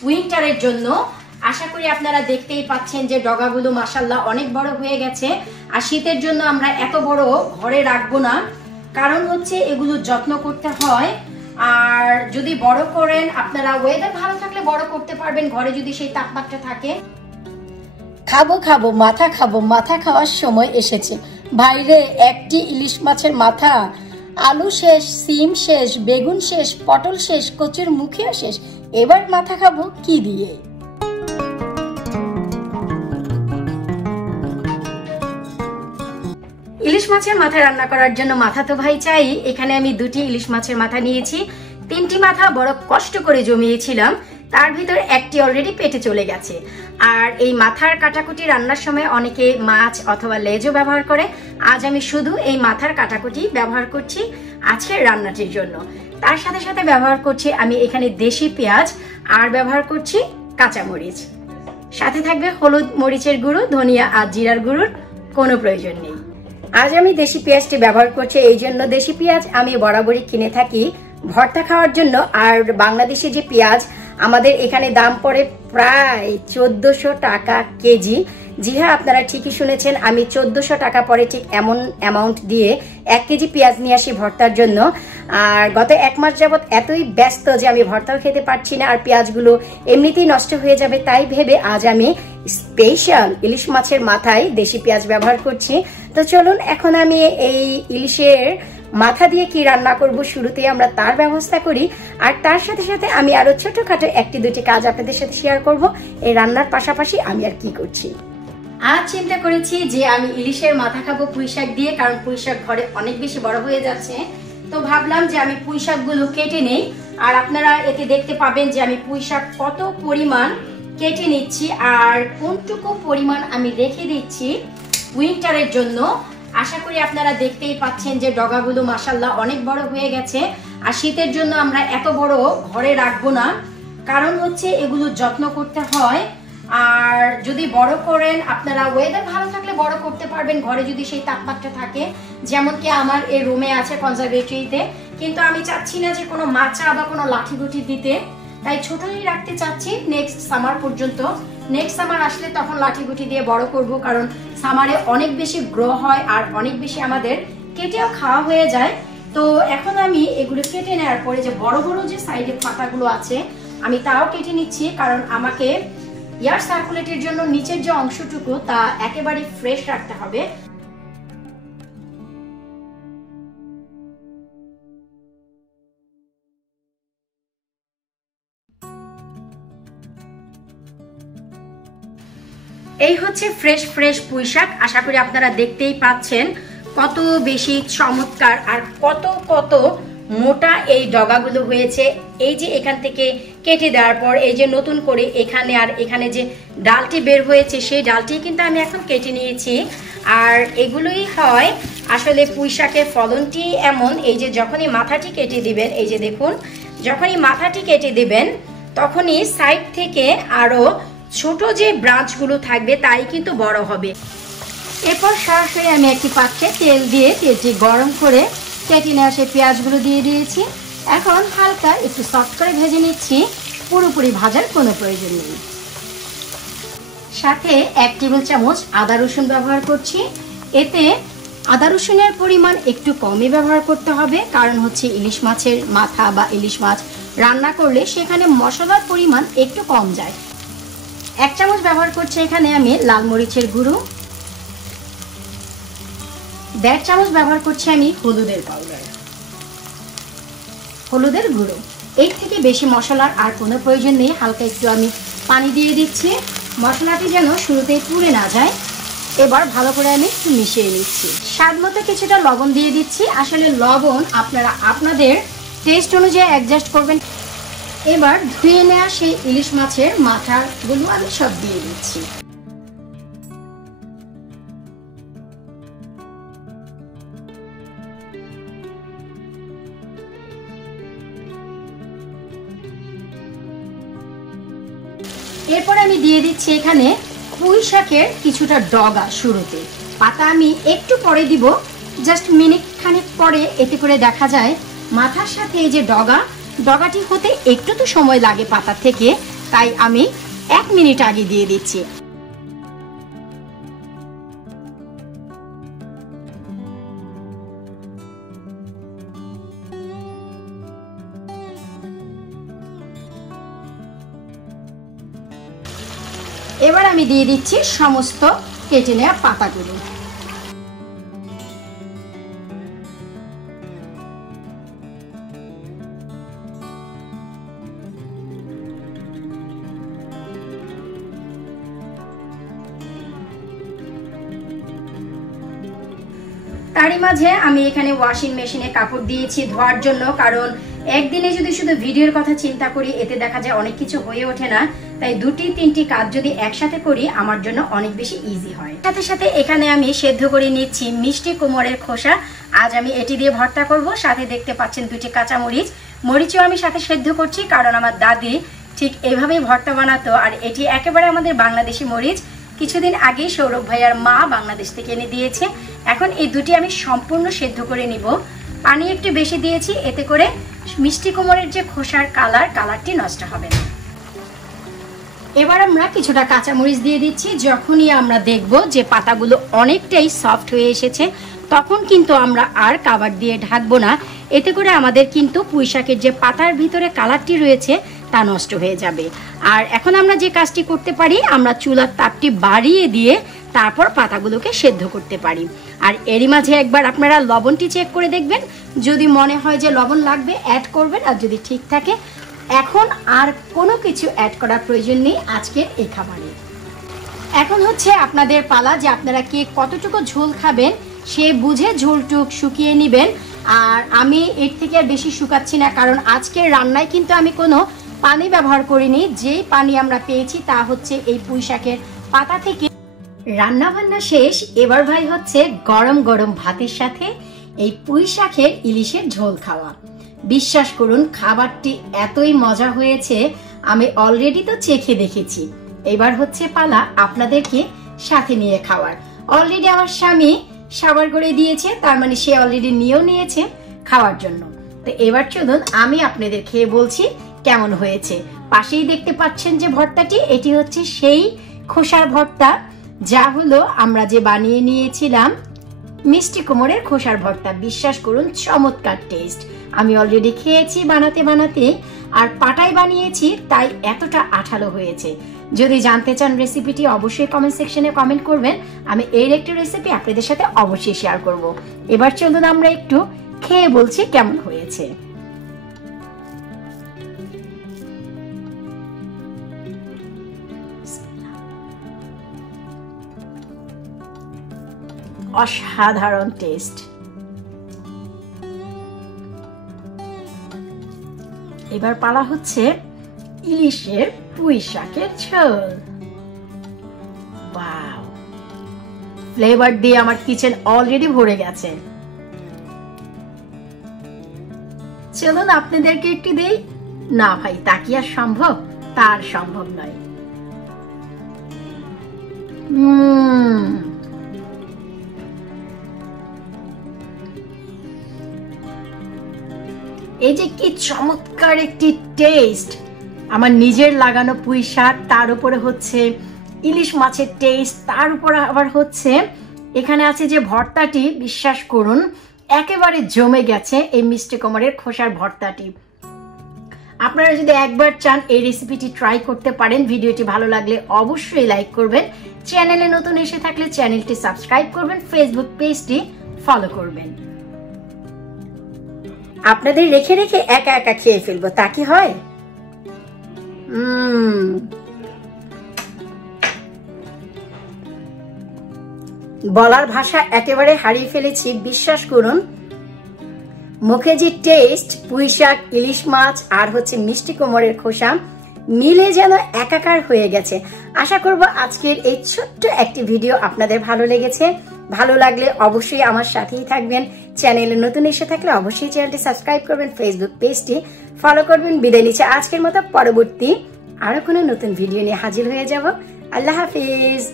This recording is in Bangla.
উইন্টারের জন্য আশা করি আপনারা দেখতেই পাচ্ছেন যে ডগাগুলো মাশাআল্লাহ অনেক বড় হয়ে গেছে। আর শীতের জন্য আমরা এত বড় ঘরে রাখবো না, কারণ হচ্ছে এগুলো যত্ন করতে হয়। আর যদি বড় করেন আপনারা, ওয়েদার ভালো থাকলে বড় করতে পারবেন, ঘরে যদি সেই তাপমাত্রা থাকে। খাবো খাবো মাথা খাবো, মাথা খাওয়ার সময় এসেছে। বাইরে একটি ইলিশ মাছের মাথা, আলু শেষ, সিম শেষ, বেগুন শেষ, পটল শেষ, কচুর মুখিও শেষ, এবার মাথা খাবো কি দিয়ে? ইলিশ মাছের মাথা রান্না করার জন্য মাথা তো ভাই চাই। এখানে আমি দুটি ইলিশ মাছের মাথা নিয়েছি। তিনটি মাথা বড় কষ্ট করে জমিয়েছিলাম, তার ভিতর একটি অলরেডি পেটে চলে গেছে। আর এই মাথার কাটাকুটি রান্নার সময় অনেকে মাছ অথবা লেজও ব্যবহার করে। আজ আমি শুধু এই মাথার কাটাকুটি ব্যবহার করছি আজকের রান্নাটির জন্য। তার সাথে সাথে ব্যবহার করছি আমি এখানে দেশি পেঁয়াজ, আর ব্যবহার করছি কাঁচামরিচ। সাথে থাকবে হলুদ, মরিচের গুঁড়ো, ধনিয়া আর জিরার গুঁড়োর কোনো প্রয়োজন নেই। আজ আমি দেশি পেঁয়াজটি ব্যবহার করছি, এই জন্য দেশি পেঁয়াজ আমি বরাবরই কিনে থাকি ভর্তা খাওয়ার জন্য। আর বাংলাদেশি যে পেঁয়াজ, আমাদের এখানে দাম পড়ে প্রায় 1400 টাকা কেজি। জি হ্যাঁ, আপনারা ঠিকই শুনেছেন, আমি 1400 টাকা পরে ঠিক এমন অ্যামাউন্ট দিয়ে 1 কেজি পেঁয়াজ নিয়ে আসি ভর্তার জন্য। আর গত 1 মাস যাবৎ এতই ব্যস্ত যে আমি ভর্তাও খেতে পারছি না, আর পেঁয়াজগুলো এমনিতেই নষ্ট হয়ে যাবে, তাই ভেবে আজ আমি স্পেশাল ইলিশ মাছের মাথায় দেশি পেঁয়াজ ব্যবহার করছি। তো চলুন এখন আমি এই ইলিশের মাথা দিয়ে কি রান্না করব শুরুতে আমরা তার ব্যবস্থা করি। আর তার সাথে সাথে আমি আরো ছোটখাটো 1-2টি কাজ আপনাদের সাথে শেয়ার করব এই রান্নার পাশাপাশি আমি আর কি করছি। আজ চিন্তা করেছি যে আমি ইলিশের মাথা খাবো পুঁই শাক দিয়ে, কারণ পুঁই শাক ঘরে অনেক বেশি বড় হয়ে যাচ্ছে। তো ভাবলাম যে আমি পুঁই শাকগুলো কেটে নেই, আর আপনারা এতে দেখতে পাবেন যে আমি পুঁই শাক কত পরিমাণ কেটে নিচ্ছি আর কোনটুকু পরিমাণ আমি রেখে দিচ্ছি উইন্টারের জন্য। আশা করি আপনারা দেখতেই পাচ্ছেন যে ডগাগুলো মাশাআল্লাহ অনেক বড় হয়ে গেছে। আর শীতের জন্য আমরা এত বড় ঘরে রাখবো না, কারণ হচ্ছে এগুলো যত্ন করতে হয়। আর যদি বড় করেন আপনারা, ওয়েদার ভালো থাকলে বড় করতে পারবেন, ঘরে যদি সেই তাপমাত্রা থাকে। যেমন কি আমার এই রুমে আছে কনজারভেটরিতে, কিন্তু আমি চাচ্ছি না যে কোনো মাচা বা কোনো লাঠিগুটি দিতে, তাই ছোটই রাখতে চাচ্ছি নেক্সট সামার পর্যন্ত। নেক্সট সামার আসলে তখন লাঠিগুটি দিয়ে বড় করব, কারণ সামারে অনেক বেশি গ্রো হয় আর অনেক বেশি আমাদের কেটেও খাওয়া হয়ে যায়। তো এখন আমি এগুলো কেটে নেওয়ার পরে যে বড় বড় যে সাইডে পাতাগুলো আছে আমি তাও কেটে নিচ্ছি, কারণ আমাকে এয়ার সার্কুলেটের জন্য নিচের যে অংশটুকু তা একেবারে ফ্রেশ রাখতে হবে। এই হচ্ছে ফ্রেশ ফ্রেশ পুঁই শাক। আশা করি আপনারা দেখতেই পাচ্ছেন কত বেশি চমৎকার আর কত কত মোটা এই ডগাগুলো হয়েছে। এই যে এখান থেকে কেটে দেওয়ার পর এই যে নতুন করে এখানে আর এখানে যে ডালটি বের হয়েছে, সেই ডালটি কিন্তু আমি এখন কেটে নিয়েছি। আর এগুলোই হয় আসলে পুঁই শাকের ফলনটি এমন, এই যে যখনই মাথাটি কেটে দিবেন, এই যে দেখুন, যখনই মাথাটি কেটে দিবেন তখনই সাইড থেকে আরো ছোট যে ব্রাঞ্চগুলো থাকবে তাই কিন্তু বড় হবে। এরপর সরাসরি আমি একটি পাত্রে তেল দিয়ে তেলটি গরম করে কেটে নেওয়া সেই পেঁয়াজগুলো দিয়ে দিয়েছি। এখন হালকা একটু সফট করে ভেজে নিচ্ছি, পুরোপুরি ভাজার কোনো প্রয়োজন নেই। সাথে 1 টেবিল চামচ আদা রসুন ব্যবহার করছি। এতে আদা রসুনের পরিমাণ একটু কমই ব্যবহার করতে হবে, কারণ হচ্ছে ইলিশ মাছের মাথা বা ইলিশ মাছ রান্না করলে সেখানে মশলার পরিমাণ একটু কম যায়। 1 চামচ ব্যবহার করছি এখানে আমি লাল মরিচের গুঁড়ো, 1.5 চামচ ব্যবহার করছি আমি হলুদের পাউডার, হলুদের গুঁড়ো। এর থেকে বেশি মশলার আর কোনো প্রয়োজন নেই। হালকা একটু আমি পানি দিয়ে দিচ্ছি, মশলাটি যেন শুরুতেই পুড়ে না যায়। এবার ভালো করে আমি একটু মিশিয়ে নিচ্ছি। স্বাদ মতো কিছুটা লবণ দিয়ে দিচ্ছি। আসলে লবণ আপনারা আপনাদের টেস্ট অনুযায়ী অ্যাডজাস্ট করবেন। এবার ধুয়ে নেওয়া সেই ইলিশ মাছের মাথাগুলো আমি সব দিয়ে দিচ্ছি। এরপর আমি দিয়ে দিচ্ছি এখানে পুঁই শাকের কিছুটা ডগা। শুরুতে পাতা আমি একটু পরে দিব, জাস্ট মিনিট খানেক পরে। এতে করে দেখা যায় মাথার সাথে এই যে ডগাটি হতে একটু তো সময় লাগে পাতা থেকে, তাই আমি 1 মিনিট আগে দিয়ে দিচ্ছি। এবার আমি দিয়ে দিচ্ছি সমস্ত কেটে নেওয়া পাতাগুলো। তারই মাঝে আমি এখানে ওয়াশিং মেশিনে কাপড় দিয়েছি ধোয়ার জন্য, কারণ একদিনে যদি শুধু ভিডিওর কথা চিন্তা করি এতে দেখা যায় অনেক কিছু হয়ে ওঠে না, তাই 2-3টি কাজ যদি একসাথে করি আমার জন্য অনেক বেশি ইজি হয়। সাথে সাথে এখানে আমি সেদ্ধ করে নিচ্ছি মিষ্টি কুমড়ের খোসা। আজ আমি এটি দিয়ে ভর্তা করব। সাথে দেখতে পাচ্ছেন 2টি কাঁচা মরিচও আমি সাথে সেদ্ধ করছি, কারণ আমার দাদি ঠিক এভাবেই ভর্তা বানাতো। আর এটি একেবারে আমাদের বাংলাদেশি মরিচ, কিছুদিন আগেই সৌরভ ভাইয়ার মা বাংলাদেশ থেকে এনে দিয়েছে। এখন এই দুটি আমি সম্পূর্ণ সেদ্ধ করে নিব। পানি একটু বেশি দিয়েছি, এতে করে মিষ্টি কুমড়ের যে খোসার কালারটি নষ্ট হবে না। এবার আমরা কিছুটা কাঁচামরিচ দিয়ে দিচ্ছি। যখনই আমরা দেখব যে পাতাগুলো অনেকটাই সফট হয়ে এসেছে তখন কিন্তু আমরা আর কভার দিয়ে ঢাকবো না, এতে করে আমাদের কিন্তু পুঁইশাকের যে পাতার ভিতরে কালারটি রয়েছে তা নষ্ট হয়ে যাবে। আর এখন আমরা যে কাজটি করতে পারি, আমরা চুলার তাপটি বাড়িয়ে দিয়ে তারপর পাতাগুলোকে সেদ্ধ করতে পারি। আর এরই মাঝে একবার আপনারা লবণটি চেক করে দেখবেন, যদি মনে হয় যে লবণ লাগবে অ্যাড করবেন, আর যদি ঠিক থাকে এখন আর কোনো কিছু অ্যাড করার প্রয়োজন নেই আজকের এই খাবারে। এখন হচ্ছে আপনাদের পালা যে আপনারা কে কতটুকু ঝোল খাবেন সে বুঝে ঝোলটুক শুকিয়ে নেবেন। আর আমি এর থেকে আর বেশি শুকাচ্ছি না, কারণ আজকের রান্নায় কিন্তু আমি কোনো পানি ব্যবহার করিনি। যেই পানি আমরা পেয়েছি তা হচ্ছে এই পুঁইশাকের পাতা থেকে। রান্না বান্না শেষ, এবার ভাই হচ্ছে গরম গরম ভাতের সাথে এই পুঁইশাকের ইলিশের ঝোল খাওয়া। বিশ্বাস করুন খাবারটি এতই মজা হয়েছে, আমি অলরেডি তো চেখে দেখেছি, এবার হচ্ছে পালা আপনাদেরকে সাথে নিয়ে খাওয়ার। অলরেডি আমার স্বামী সাবার করে দিয়েছে, তার মানে সে অলরেডি নিয়েও নিয়েছে খাওয়ার জন্য। তো এবার চলুন আমি আপনাদের খেয়ে বলছি কেমন হয়েছে। পাশেই দেখতে পাচ্ছেন যে ভর্তাটি, এটি হচ্ছে সেই খোসার ভর্তা যা হলো আমরা যে বানিয়ে নিয়েছিলাম মিষ্টি কুমড়ের খোসার ভর্তা। বিশ্বাস করুন চমৎকার টেস্ট। আমি অলরেডি খেয়েছি বানাতে, আর পাটায় বানিয়েছি তাই এতটা আঠালো হয়েছে। যদি জানতে চান রেসিপিটি অবশ্যই কমেন্ট সেকশনে কমেন্ট করবেন, আমি এর একটি রেসিপি আপনাদের সাথে অবশ্যই শেয়ার করব। এবার চলুন আমরা একটু খেয়ে বলছি কেমন হয়েছে। অসাধারণ টেস্ট। এবার পালা হচ্ছে ইলিশের পুঁইশাকের ঝোল। ওয়াও, ফ্লেভার দিয়ে আমার কিচেন অলরেডি ভরে গেছে। চলুন আপনাদেরকে একটু দেই। না ভাই তা কি আর সম্ভব? তার সম্ভব নয়। এই যে কি চমৎকার একটি টেস্ট, আমার নিজের লাগানো পুঁইশাক, তার উপরে হচ্ছে ইলিশ মাছের টেস্ট, তার উপরে আবার হচ্ছে এখানে আছে যে ভর্তাটি। বিশ্বাস করুন একেবারে জমে গেছে এই মিষ্টি কুমড়ের খোসার ভর্তাটি। আপনারা যদি একবার চান এই রেসিপিটি ট্রাই করতে পারেন। ভিডিওটি ভালো লাগলে অবশ্যই লাইক করবেন, চ্যানেলে নতুন এসে থাকলে চ্যানেলটি সাবস্ক্রাইব করবেন, ফেসবুক পেজটি ফলো করবেন। আপনাদের রেখে রেখে একা একা খেয়ে ফেলবো, তা কি হয়? বলার ভাষা একেবারে হারিয়ে ফেলেছি। বিশ্বাস করুন মুখে যে টেস্ট, পুঁইশাক, ইলিশ মাছ আর হচ্ছে মিষ্টি কুমড়ের খোসা মিলে যেন একাকার হয়ে গেছে। আশা করব আজকের এই ছোট্ট একটি ভিডিও আপনাদের ভালো লেগেছে। ভালো লাগলে অবশ্যই আমার সাথেই থাকবেন, চ্যানেলে নতুন এসে থাকলে অবশ্যই চ্যানেলটি সাবস্ক্রাইব করবেন, ফেসবুক পেজটি ফলো করবেন। বিদায় নিচ্ছে আজকের মতো, পরবর্তী আরো কোনো নতুন ভিডিও নিয়ে হাজির হয়ে যাব। আল্লাহ হাফিজ।